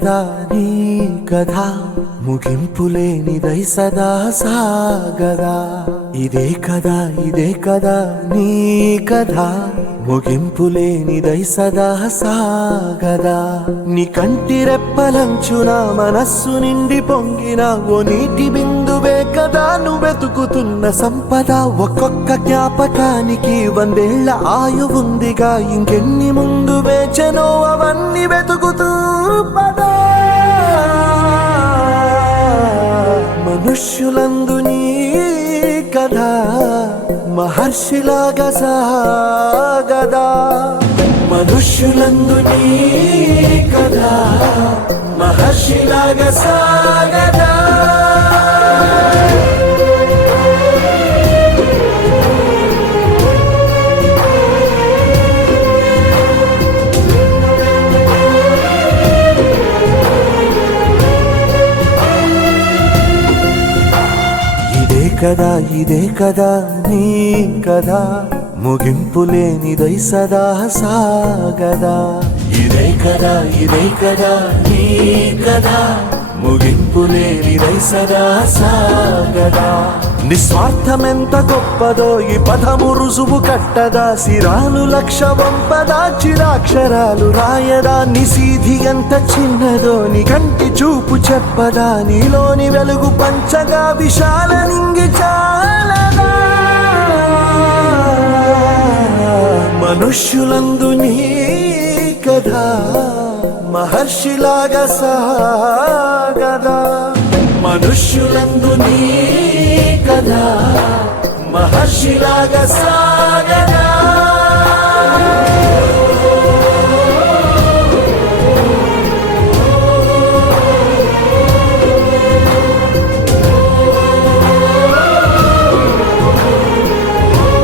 కదా నీ కథ ముగింపులేనిదై సదా సాగదా ఇదే కదా నీ కథ ముగింపులేనిదై సదా సాగదా నీ కంటి రెప్పలంచున మనస్సు నిండి పొంగిన ఓ నీటి బిందువే కదా నువ్వెతుకుతున్న సంపద ఒక్కొక్క జ్ఞాపకానికి 100 ఏళ్ల ఆయువుందిగా ఇంకెన్ని ముందు వేచనో అవన్నీ వెతుకుతూ పదా మనుష్యులందు నీ కథ మహర్షిలాగా సాగదా మనుష్యులందు నీ కథ మహర్షిలాగా సాగదా ఇదే కదా నీ కథ ముగింపులేనిదై సదా సాగదా ఇదే కదా నీ కథ ముగింపులేనిదై సదా సాగదా నిస్వార్థమెంత గొప్పదో ఈ పదము రుజువు కట్టదా సిరాలు లక్ష వంపదా చిరాక్షరాలు రాయదా నిసీధి ఎంత చిన్నదో నీ కంటి చూపు చెప్పదా నీలోని వెలుగు పంచగా విశాల నింగి చాలదా మనుష్యులందు నీ కథ మహర్షిలాగా సాగదా మనుష్యులందు నీ కథ మహర్షిలాగా సాగదా